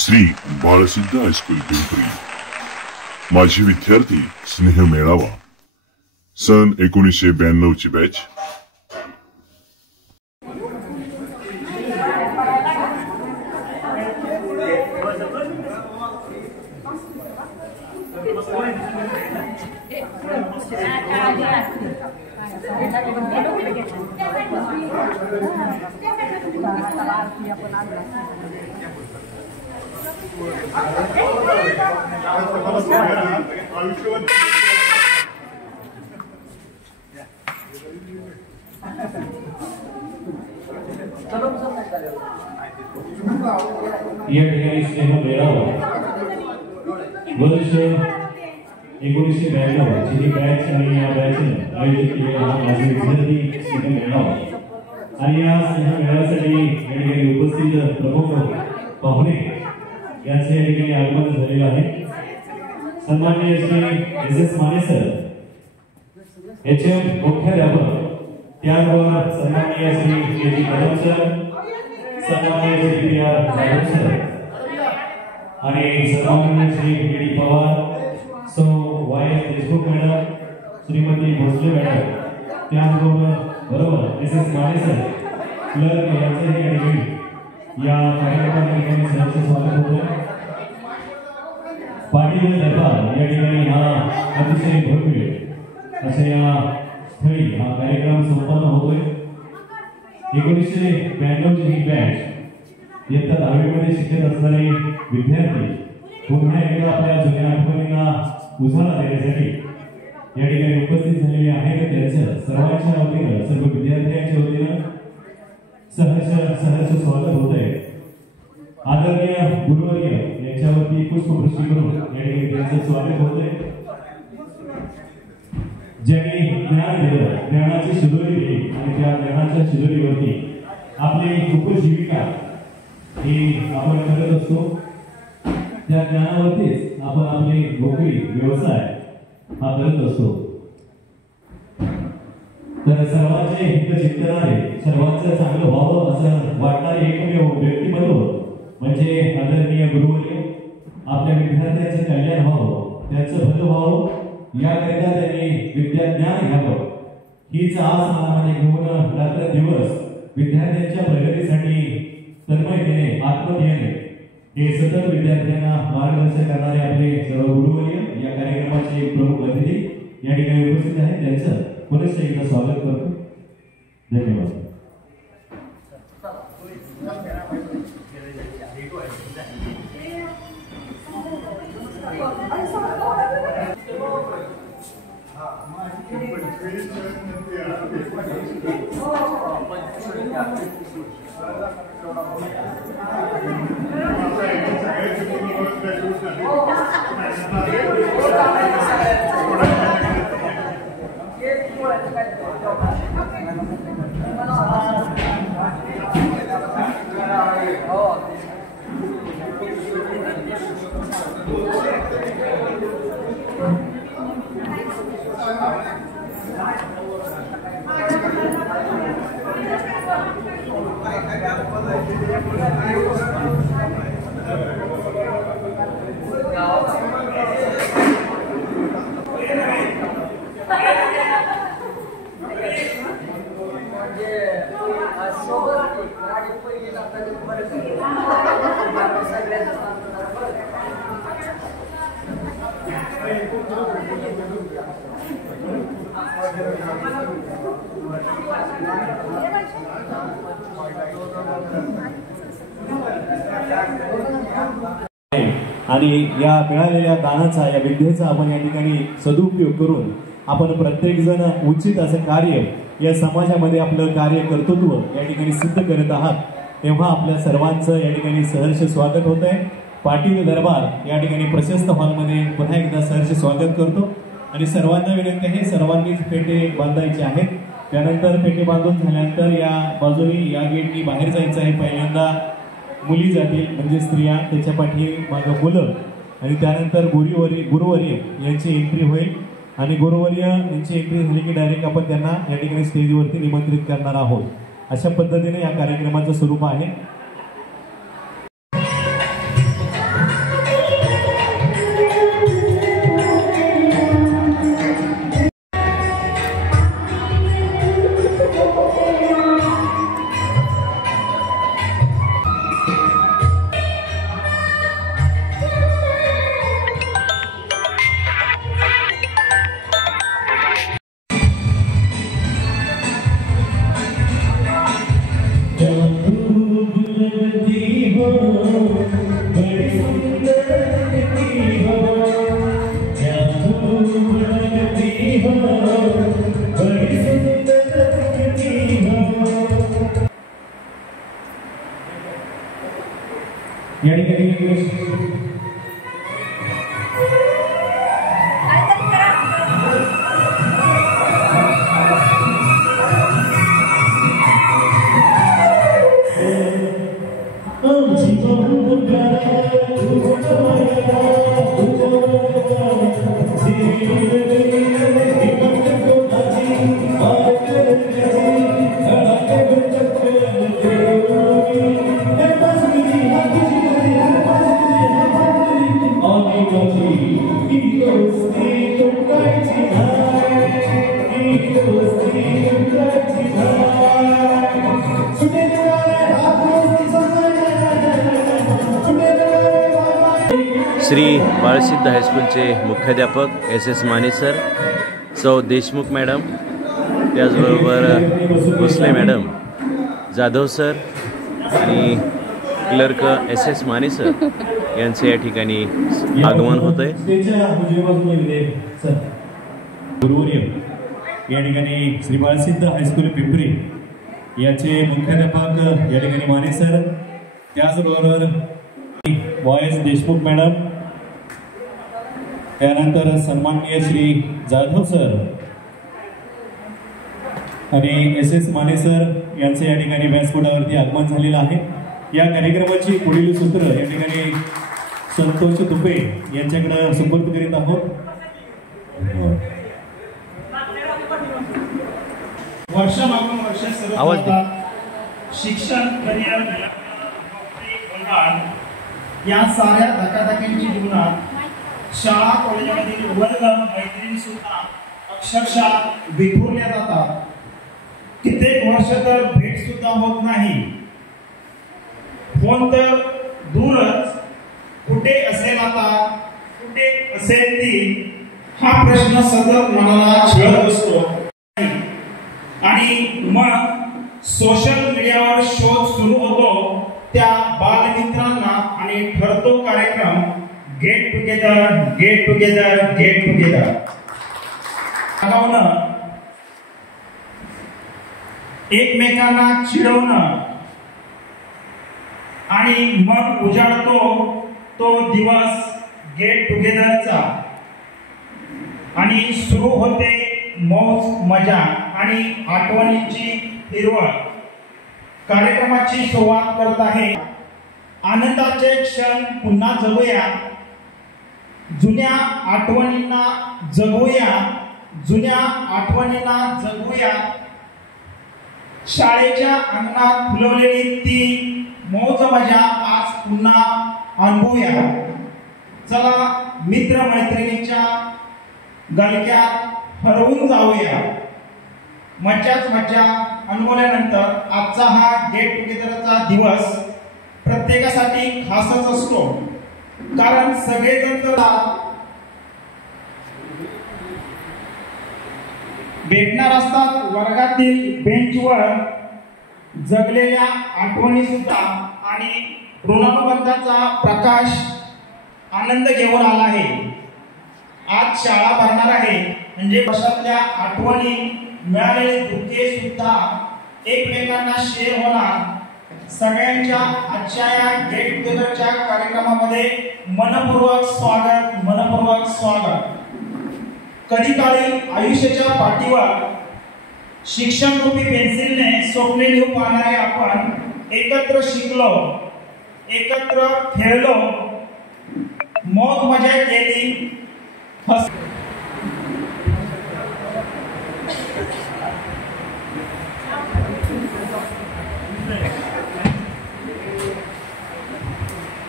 Shri बाळसिद्ध high school Pimpri माझी विद्यार्थी स्नेह मेळावा सन 1992 ची बॅच। या ठिकाणी स्नेह मेळावा वर्ष 1992 ची बॅच आणि या बॅचने आयोजित केलेला हा माझी विद्यार्थी स्नेह मेळावा आणि या स्नेह मेळाव्यासाठी या ठिकाणी उपस्थित प्रमुख पाहुणे यांचे या ठिकाणी आगमन झालेले आहे। सन्माननीय Shri S Mane sir HM मुख्याध्यापक, त्याचबरोबर सन्माननीय श्री के कदम सर, सन्माननीय श्री PR जाधव सर आणि सन्माननीय श्री PD पवार, सो YS Deshmukh madam, Shrimati Bhosale madam, त्याचबरोबर SS माने सर क्लर्क यांचे या कार्यक्रमामध्ये सहर्ष स्वागत होते। पाटील दरबार या ठिकाणी हा अतिशय भव्य अशा या स्थळी हा कार्यक्रम संपन्न होतोय। 1992 ची ही बॅच इयत्ता 10वी मध्ये शिकत असणारे विद्यार्थी पुन्हा एकदा आपल्या जुन्या आठवणींना उजाळा देण्यासाठी या ठिकाणी उपस्थित झालेले आहेत। त्यांचं सर्वांच्या वतीनं, सर्व विद्यार्थ्यांच्या वतीनं सहर्ष स्वागत होतंय। आदरणीय गुरुवर्य यांच्यावरती पुष्पवृष्टी करून या ठिकाणी त्यांचं स्वागत होतंय। ज्यांनी ज्ञान दिलं, ज्ञानाची शिदोरी दिली आणि त्या ज्ञानाच्या शिदोरीवरती आपली उपजीविका ही आपण करत असतो। त्या ज्ञानावरतीच आपण आपले नोकरी व्यवसाय हा करत असतो। तर सर्वांचे हित चिंतणारे, सर्वांचं चांगलं व्हावं असं वाटणारे एकमेव व्यक्तिमत्व म्हणजे आदरणीय गुरुवर्य। आपल्या विद्यार्थ्यांचं कल्याण व्हावं, त्यांचं भलं व्हावं याकरिता त्यांनी विद्याज्ञान घ्यावं हीच आस मनामध्ये घेऊन रात्र दिवस विद्यार्थ्यांच्या प्रगतीसाठी तन्मयतेने आत्मध्येयाने हे सतत विद्यार्थ्यांना मार्गदर्शन करणारे आपले सर्व गुरुवर्य या कार्यक्रमाचे प्रमुख अतिथी या ठिकाणी उपस्थित आहेत। त्यांचं पुनश्च एकदा स्वागत करतो। धन्यवाद। आणि या मिळालेल्या दानाचा, या विद्येचा आपण या ठिकाणी सदुपयोग करून आपण प्रत्येक जण उचित असं कार्य या समाजामध्ये आपलं कार्य कर्तृत्व या ठिकाणी सिद्ध करत आहात। तेव्हा आपल्या सर्वांचं या ठिकाणी सहर्ष स्वागत होत आहे। पाटील दरबार या ठिकाणी प्रशस्त हॉलमध्ये पुन्हा एकदा सहर्ष स्वागत करतो आणि सर्वांना विनंती आहे, सर्वांनीच पेटे बांधायचे आहेत। त्यानंतर पेटे बांधून झाल्यानंतर या बाजूने या गेटनी बाहेर जायचं आहे। पहिल्यांदा मुली जातील म्हणजे स्त्रिया, त्याच्या पाठीमागं मुलं आणि त्यानंतर गुरुवर्य यांची एंट्री होईल आणि गुरुवर्य यांची एंट्री झाली की डायरेक्ट आपण त्यांना या ठिकाणी स्टेजवरती निमंत्रित करणार आहोत। अशा पद्धतीने या कार्यक्रमाचं स्वरूप आहे। या ठिकाणी श्री बाळसिद्ध हायस्कूलचे मुख्याध्यापक एस माने सर, सौ देशमुख मॅडम, त्याचबरोबर भोसले मॅडम, जाधव सर आणि क्लर्क एस माने सर यांचे या ठिकाणी आगमन होत आहे। या ठिकाणी श्री बाळसिद्ध हायस्कूल पिंपरी याचे मुख्याध्यापक या ठिकाणी माने सर, त्याचबरोबर वायस देशमुख मॅडम, त्यानंतर सन्माननीय श्री जाधव सर आणि एस माने सर यांचे या ठिकाणी व्यासपीठावरती आगमन झालेलं आहे। या कार्यक्रमाची पुढील सूत्र या ठिकाणी संतोष तुपे यांच्याकडे सुपूर्द करीत आहोत। वर्षामागून वर्ष सर्व शिक्षण, करिअर, या साऱ्या धकाधकींच्या जीवनात शाळा कॉलेजमधील वर्ग मैत्रिणी सुद्धा अक्षरशः विखुरल्या जातात। कित्येक वर्ष तर भेट सुद्धा होत नाही, फोन तर दूरच, कुठे असेल आता, कुठे असेल ती, हा प्रश्न सतत मनाला छळत असतो। आणि मग सोशल मीडियावर शोध सुरू होतो त्या बालमित्रांना आणि ठरतो कार्यक्रम get together, get together, get together. एकमेकांना चिडवणं आणि मग उजाडतो तो दिवस गेट टुगेदरचा आणि सुरू होते मौज मजा आणि आठवणींची हिरवळ। कार्यक्रमाची सुरुवात करत आहे, आनंदाचे क्षण पुन्हा जगूया, जुन्या आठवणींना जगूया, जुन्या आठवणींना जगूया। शाळेच्या अंगणात फुलवलेली ती मौज मजा आज पुन्हा अनुभवूया। चला मित्र मैत्रिणींच्या गलक्यात हरवून जाऊया। मज्जाच मज्जा अनुभवल्यानंतर आजचा हा गेट टुगेदरचा दिवस प्रत्येकासाठी खासच असतो, कारण सगळेजण तर भेटणार असतात। वर्गातील बेंचवर जगलेल्या आठवणी सुद्धा आणि ऋणानुबंधाचा प्रकाश आनंद घेऊन आला आहे। आज शाळा भरणार आहे म्हणजे वर्षातल्या आठवणी, मिळालेले दुःखे सुद्धा एकमेकांना शेअर होणार। सगळ्यांच्या आजच्या या गेट टुगेदरच्या कार्यक्रमामध्ये मनपूर्वक स्वागत, मनपूर्वक स्वागत। कधी काळी आयुष्याच्या पाठीवर शिक्षण रूपी पेन्सिलने स्वप्ने लिहून पाहणारे आपण एकत्र शिकलो, एकत्र खेळलो, मौज मजा केली।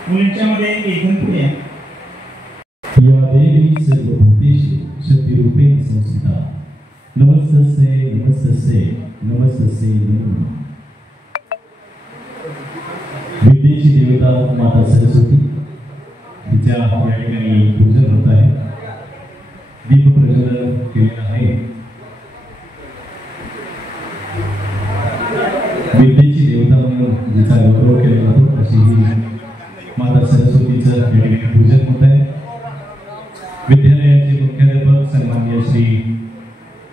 मुलींच्यामध्ये एकूण पुढे या देवी सर्वभूतेषु शक्तिरूपेण संस्थिता नमस्तस्यै नमस्तस्यै नमस्तस्यै नमो। विद्येची देवता माता सरस्वती तिच्या या ठिकाणी पूजन होत आहे, दीप प्रज्वलन केलेलं आहे। विद्येची देवता म्हणून जिचा गौरव केला जातो अशी ही माता सरस्वतीचं या ठिकाणी पूजन होत आहे। विद्यालयाचे मुख्याध्यापक सन्माननीय श्री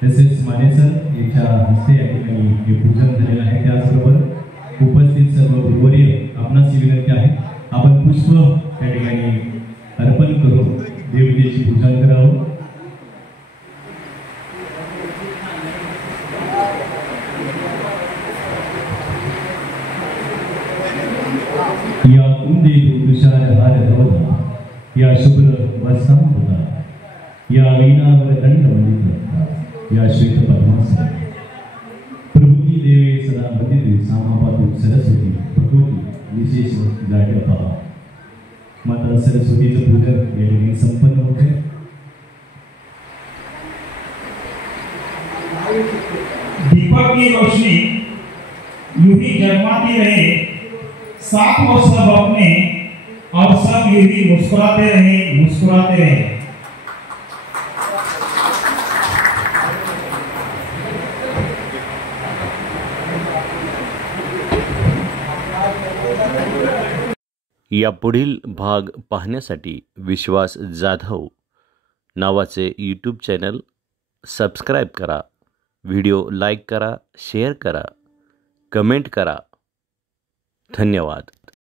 एस माने सर यांच्या हस्ते या ठिकाणी हे पूजन झालेलं आहे। त्याचबरोबर उपस्थित सर्व गुरुवर्य आपणास विनंती आहे आपण पुष्प त्या ठिकाणी अर्पण करून देवतेची पूजा करावं. या कुंदे तुषार हार रवता या शुभ्र वस्त्रांबुधा या वीणावर दंड मंडित या श्वेत पद्मासन प्रभुती देवे सदा मंदिरे सामापातू सरस्वती भगवती विशेष जागे पहा. माता सरस्वतीचं पूजन या ठिकाणी संपन्न होते. दीपक की रोशनी यूं ही जगमाती रहे, 7 वर्ष अपने और सब यूं ही मुस्कुराते रहे, मुस्कुराते रहे. या पुढील भाग पाहण्यासाठी विश्वास जाधव नावाचे यूट्यूब चॅनल सबस्क्राईब करा. व्हिडिओ लाईक करा, शेअर करा, कमेंट करा. धन्यवाद.